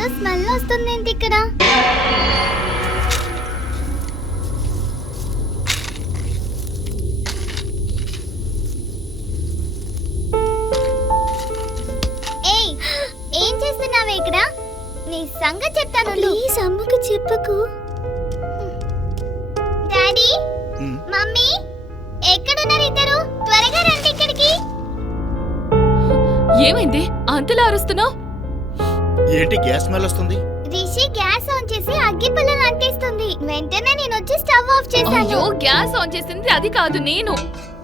ఏదో స్మెల్ వస్తుంది ఏంటి ఇక్కడ? ఏయ్, ఏం చేస్తున్నావే ఇక్కడ? నీ సంగతి చెప్తాను. ప్లీజ్ అమ్మకి చెప్పకు. డాడీ, మమ్మీ, ఎక్కడున్నారు ఇద్దరు? త్వరగా రండి ఇక్కడికి. ఏమైంది అంతలా అరుస్తున్నావు? ఏంటి గ్యాస్ స్మెల్ వస్తుంది? రిషి గ్యాస్ ఆన్ చేసి అగ్గి పుల్లలు అంటిస్తుంది. వెంటనే నేను వచ్చి స్టవ్ ఆఫ్ చేశాను. అయ్యో, గ్యాస్ ఆన్ చేసింది అది కాదు, నేను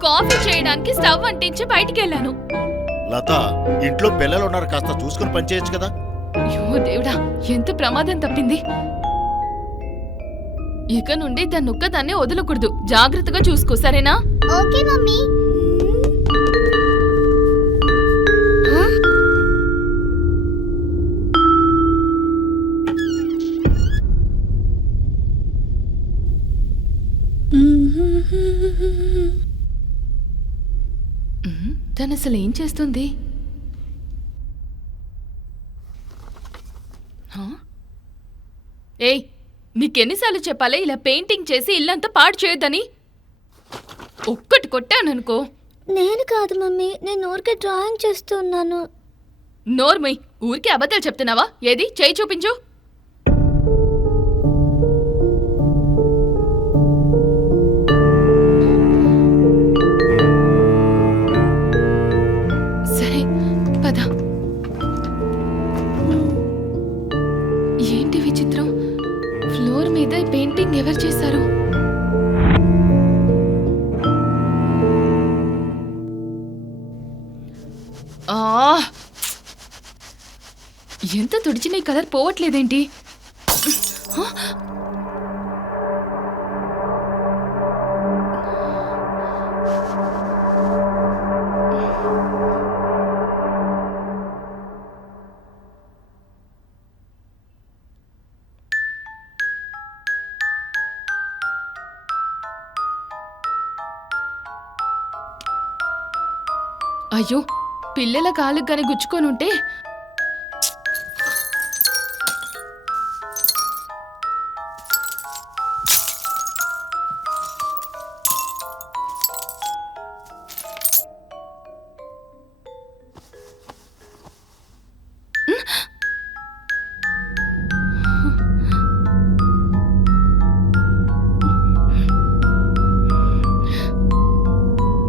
కాఫీ చేయడానికి స్టవ్ అంటించి బయటికి వెళ్ళాను. లత, ఇంట్లో పిల్లలు ఉన్నారు, కాస్త చూసుకుని పని చేయొచ్చు కదా. అయ్యో దేవుడా, ఎంత ప్రమాదం తప్పింది. ఇక నుండి దాన్ని ఒక్కదాన్నే వదలకూడదు. జాగ్రత్తగా చూసుకో, సరేనా? Okay mummy. తను అసలు ఏం చేస్తుంది? ఏయ్, నీకెన్నిసార్లు చెప్పాలి ఇలా పెయింటింగ్ చేసి ఇల్లంతా పాడు చేయొద్దని? ఒక్కటి కొట్టాననుకో. నేను కాదు మమ్మీ, నేను ఊరికే డ్రాయింగ్ చేస్తున్నాను. నోర్మై, ఊరికే అబద్ధాలు చెప్తున్నావా? ఏది చేయి చూపించు. సరే పద. ఏంటి విచిత్రం? ఫ్లోర్ మీద ఈ పెయింటింగ్ ఎవరు చేశారు? ఎంత తుడిచిన ఈ కలర్ పోవట్లేదేంటి? అయ్యో, పిల్లల కాలుకి గాని గుచ్చుకొనుంటే.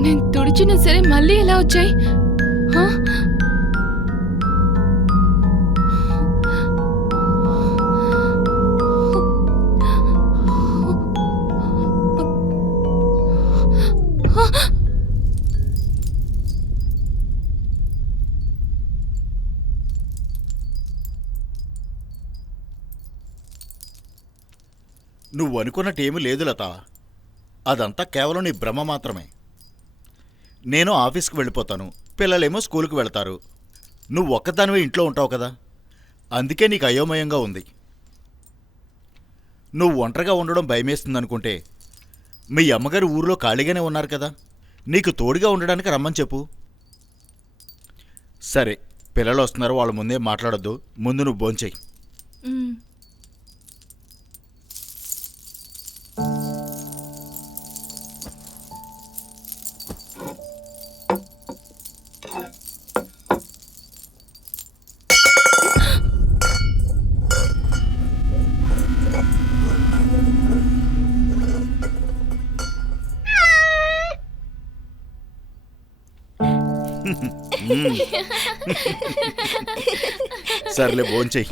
నేను తుడిచినా సరే మళ్ళీ ఎలా వచ్చాయి? నువ్వు అనుకున్నట్టేమీ లేదు లత, అదంతా కేవలం నీ భ్రమ మాత్రమే. నేను ఆఫీస్కి వెళ్ళిపోతాను, పిల్లలేమో స్కూల్కి వెళ్తారు, నువ్వు ఒక్కదానివే ఇంట్లో ఉంటావు కదా, అందుకే నీకు అయోమయంగా ఉంది. నువ్వు ఒంటరిగా ఉండడం భయమేస్తుందనుకుంటే మీ అమ్మగారు ఊరిలో ఖాళీగానే ఉన్నారు కదా, నీకు తోడుగా ఉండడానికి రమ్మని చెప్పు. సరే, పిల్లలు వస్తున్నారు, వాళ్ళ ముందే మాట్లాడొద్దు, ముందు నువ్వు భోంచేయి. సర్లే, భోంచేయి.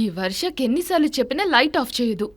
ఈ వర్షకి ఎన్నిసార్లు చెప్పినా లైట్ ఆఫ్ చేయదు.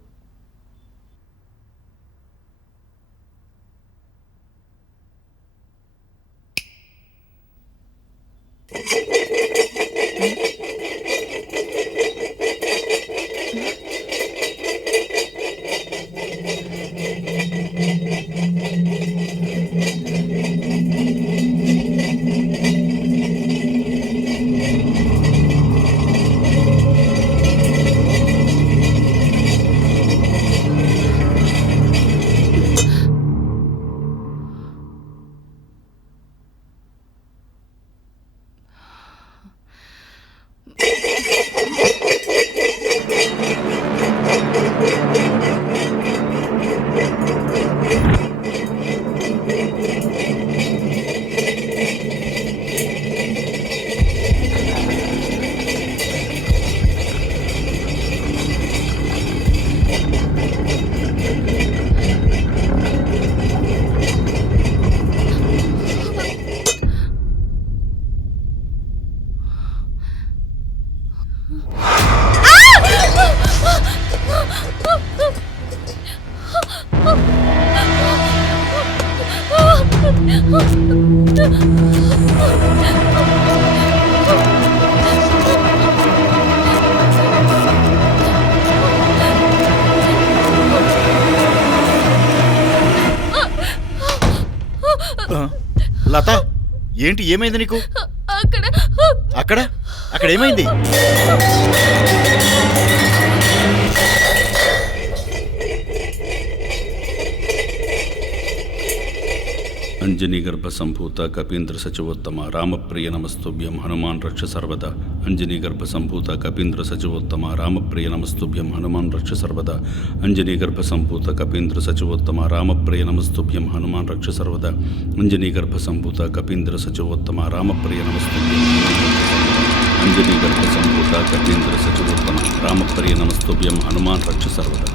లత, ఏంటి? ఏమైంది నీకు? అక్కడ అక్కడ అక్కడ ఏమైంది? అంజనీగర్భ సంభూత కపీంద్ర సచివోత్తమ రామప్రియ నమస్తుభ్యం హనుమాన్ రక్ష సర్వదా. అంజనీగర్భ సంభూత కపీంద్ర సచివోత్తమ రామప్రియ నమస్తుభ్యం హనుమాన్ రక్ష సర్వదా. అంజనీగర్భ సంభూత కపీంద్ర సచివోత్తమ రామప్రియ నమస్తుభ్యం హనుమాన్ రక్ష సర్వదా. అంజనీగర్భ సంభూత కపీంద్ర సచివోత్తమ రామప్రియ నమస్తుభ్యం. అంజనీగర్భ సంభూత కపీంద్ర సచివోత్తమ రామప్రియ నమస్తుభ్యం హనుమాన్ రక్ష సర్వదా.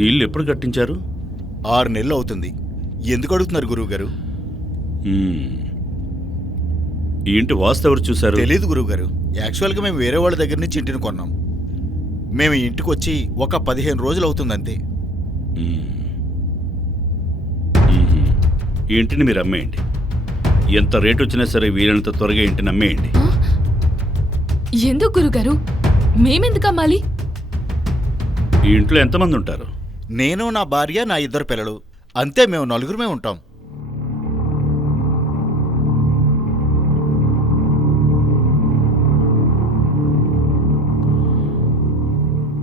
ఈ ఇల్లు ఎప్పుడు కట్టించారు? 6 నెలలు అవుతుంది. ఎందుకు అడుగుతున్నారు గురువుగారు? ఈ ఇంటి వాస్తు ఎవరు చూశారు? తెలీదు గురువుగారు. యాక్చువల్గా మేము వేరే వాళ్ళ దగ్గర నుంచి ఇంటిని కొన్నాం. మేము ఇంటికి వచ్చి ఒక 15 రోజులు అవుతుందంతే. ఈ ఇంటిని మీరు అమ్మేయండి. ఎంత రేటు వచ్చినా సరే వీలైనంత త్వరగా ఇంటిని అమ్మేయండి. ఎందుకు గురుగారు? మేమెందుకు అమ్మాలి? ఈ ఇంట్లో ఎంతమంది ఉంటారు? నేను, నా భార్య, నా 2 పిల్లలు, అంతే. మేము 4 ఉంటాం.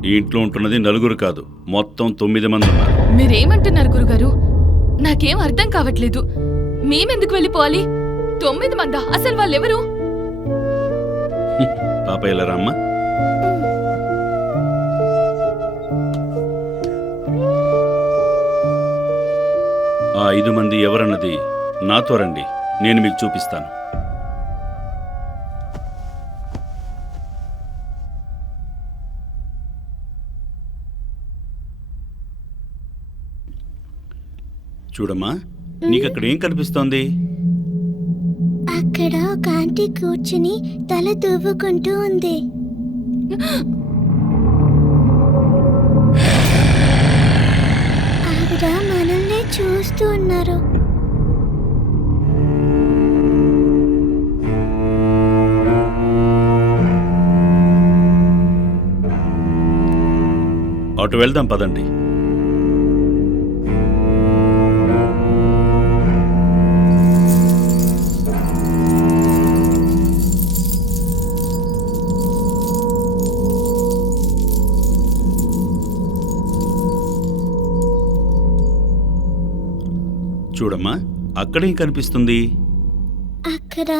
ఈ ఇంట్లో ఉంటున్నది 4 కాదు, మొత్తం 9 మంది ఉన్నారు. మీరేమంటున్నారు గురుగారు? నాకేం అర్థం కావట్లేదు. మేమెందుకు వెళ్ళిపోవాలి? 9 మందా? అసలు వాళ్ళెవరు? పాప ఎలా రామ్మా? ఆ 5 మంది ఎవరన్నది నాతో రండి, నేను మీకు చూపిస్తాను. చూడమ్మా, నీకక్కడ ఏం కనిపిస్తోంది? అక్కడ ఒక ఆంటీ కూర్చుని తల దువ్వుకుంటూ ఉంది. ఆవిడ మనల్ని చూస్తూ ఉన్నారు. అటు వెళ్దాం పదండి. చూడమ్మా, అక్కడేం కనిపిస్తుంది? అక్కడ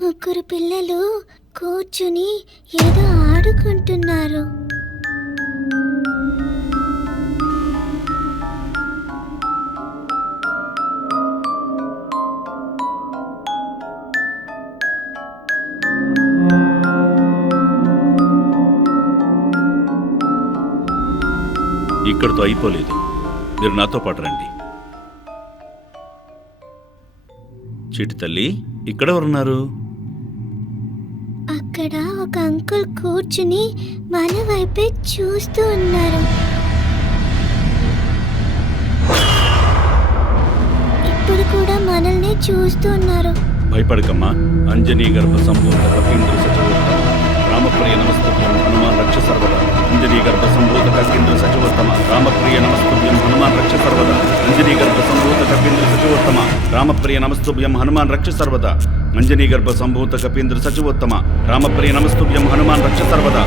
ముగ్గురు పిల్లలు కూర్చుని ఏదో ఆడుకుంటున్నారు. ఇక్కడితో అయిపోలేదు, మీరు నాతో పాటు రండి. చీటి తల్లి, ఇక్కడెవరున్నారు? అక్కడ ఒక అంకుల్ కూర్చుని మన వైపే చూస్తూ ఉన్నారు. ఇప్పుడు కూడా మనల్ని చూస్తూ ఉన్నారు. భయపడకమ్మా. అంజనీ గర్భ సంభూత కపీంద్ర సచివోత్తమ రామప్రియ నమస్తుభ్యం హనుమాన్ రక్ష సర్వదా. అంజనీ గర్భ సంభూత కపీంద్ర సచివోత్తమ రామప్రియ నమస్తుభ్యం హనుమాన్ రక్ష సర్వదా. అంజనీ గర్భ సంభూత కపీంద్ర సచివోత్తమ రామప్రియ నమస్తుభ్యం హనుమాన్ రక్ష సర్వదా. అంజనీ గర్భ సంభూత కపీంద్ర సచివోత్తమ రామప్రియ నమస్తుభ్యం హనుమాన్ రక్ష సర్వదా.